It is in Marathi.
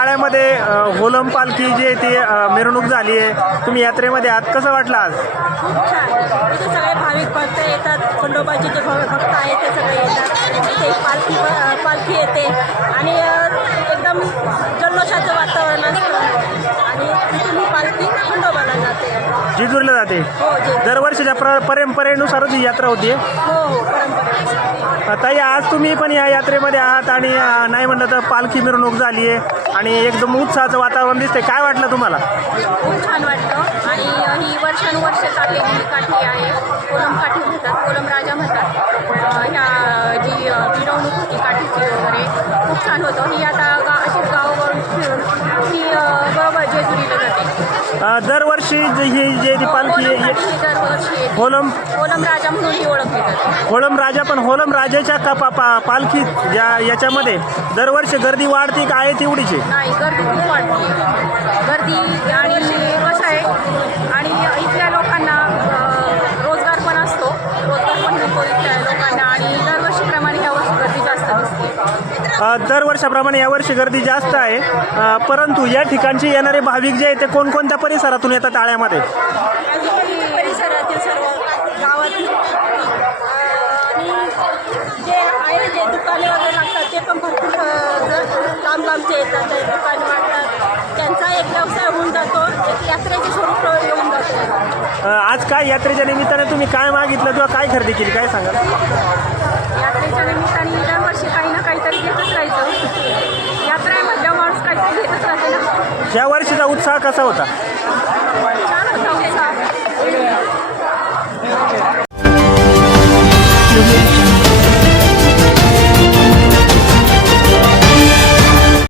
टाळ्यामध्ये होलम पालखी जी आहे ती मिरवणूक झाली आहे, तुम्ही यात्रेमध्ये आहात, कसं वाटलं आज? खूप छान. इथे सगळे भाविक भक्त येतात, खंडोबाचे जे भक्त आहेत ते सगळे येतात. इथे पालखी येते आणि एकदम जल्लोषाचं वातावरण असतं आणि इथून ही पालखी खंडोबाला जाते. जेजुरीला जाते. हो दरवर्षीच्या परंपरेनुसारच ही यात्रा होती. हो परंपरा. ताई, आज तुम्ही पण या यात्रेमध्ये आहात आणि नाही म्हणलं तर पालखी मिरवणूक झाली आहे आणि एकदम उत्साहाचं वातावरण दिसतंय, काय वाटलं तुम्हाला? खूप छान वाटतं आणि ही वर्षानुवर्ष चाललेली काठी आहे. कोलम काठी म्हणतात, कोलम राजा म्हणतात. ह्या जी मिरवणूक होती काठीची वगैरे खूप छान होतं. ही आता अशीच गावोगावी फिरून ही बरोबर जेजुरीला जाते. दरवर्षी ही जी ती पालखी दरवर्षी होलम राजा म्हणून ही ओळखली जाते. होलम राजा, पण होलम राजाच्या पालखी याच्यामध्ये दरवर्षी गर्दी वाढती का आहे तेवढीची? नाही, गर्दी खूप वाढते. गर्दी आणि कसं आहे आणि इथल्या लोकांना रोजगार पण असतो, रोजगार पण मिळतो इथल्या लोकांना आणि दरवर्षीप्रमाणे ह्या वर्षी गर्दी जास्त दिसते. दरवर्षाप्रमाणे यावर्षी गर्दी जास्त आहे, परंतु या ठिकाणचे येणारे भाविक जे आहेत ते कोणकोणत्या परिसरातून येतात टाळ्यामध्ये? परिसरातील सर्व गावातील आणि जे आहे जे दुकाने वगैरे लागतात ते पण भरपूर लांबचे येतात, ते दुकाने वाटतात. त्यांचा एक व्यवसाय होऊन जातो, एक यात्रेचे स्वरूप येऊन जातो. आज काय यात्रेच्या निमित्ताने तुम्ही काय मागितलं किंवा काय खरेदी केली, काय सांगाल? यात्रेच्या निमित्ताने दरवर्षी काही ना काहीतरी घेतच राहायचं. यात्रा आहे म्हटल्यावर माणूस काहीतरी घेतच राहते ना. या वर्षीचा उत्साह कसा होता? छान